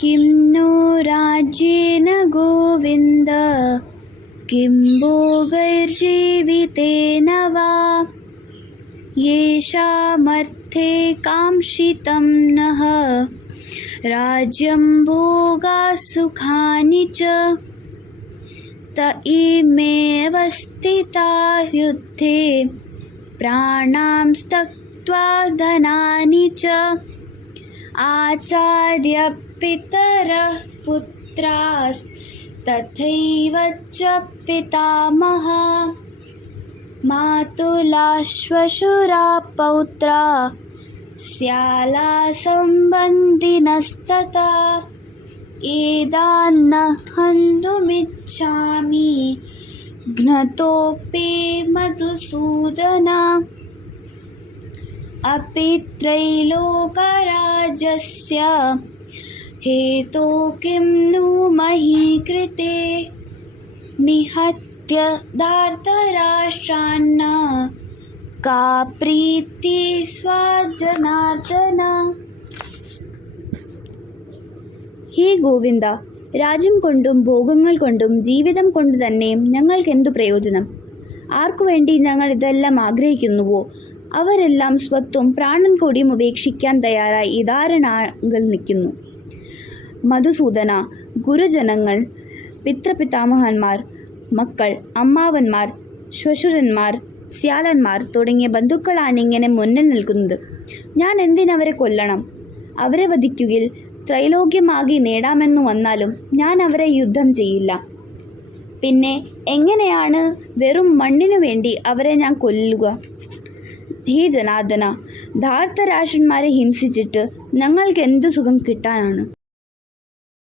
किं नो राज्येन गोविन्द किं भोगैर्जीवितेन वा येषामर्थे काङ्क्षितं नः राज्यं भोगाः सुखानि च त इमेव स्थिता युद्धे प्राणां त्यक्त्वा धनानि च आचार्यपितरः पुत्रास्तथैव च पितामहः मातुलाः श्वशुराः पौत्राः स्यालाः सम्बन्धिनस्तथा एतान्न हन्तुमिच्छामि घ्नतोऽपि मधुसूदन अपि त्रैलोक्यराज्यस्य हेतोः किं नु मही कृते निहत्य धार्तराष्ट्रान् का प्रीतिः स्वजनार्दन. ഹേ ഗോവിന്ദ, രാജ്യം കൊണ്ടും ഭോഗങ്ങൾ കൊണ്ടും ജീവിതം കൊണ്ടു തന്നെ ഞങ്ങൾക്കെന്തു പ്രയോജനം? ആർക്കു വേണ്ടി ഞങ്ങൾ ഇതെല്ലാം ആഗ്രഹിക്കുന്നുവോ അവരെല്ലാം സ്വത്തും പ്രാണൻ കൂടിയും ഉപേക്ഷിക്കാൻ തയ്യാറായി ഇതാരണകൾ നിൽക്കുന്നു. മധുസൂദന, ഗുരുജനങ്ങൾ, പിതൃപിതാമഹന്മാർ, മക്കൾ, അമ്മാവന്മാർ, ശ്വശുരന്മാർ, സ്യാലന്മാർ തുടങ്ങിയ ബന്ധുക്കളാണ് ഇങ്ങനെ മുന്നിൽ നിൽക്കുന്നത്. ഞാൻ എന്തിനവരെ കൊല്ലണം? അവരെ വധിക്കുകയിൽ ത്രൈലോക്യമാകി നേടാമെന്നു വന്നാലും ഞാൻ അവരെ യുദ്ധം ചെയ്യില്ല. പിന്നെ എങ്ങനെയാണ് വെറും മണ്ണിനു വേണ്ടി അവരെ ഞാൻ കൊല്ലുക? ഹേ ജനാർദ്ദന, ധാർത്തരാഷ്ട്രന്മാരെ ഹിംസിച്ചിട്ട് ഞങ്ങൾക്ക് എന്തു സുഖം കിട്ടാനാണ്?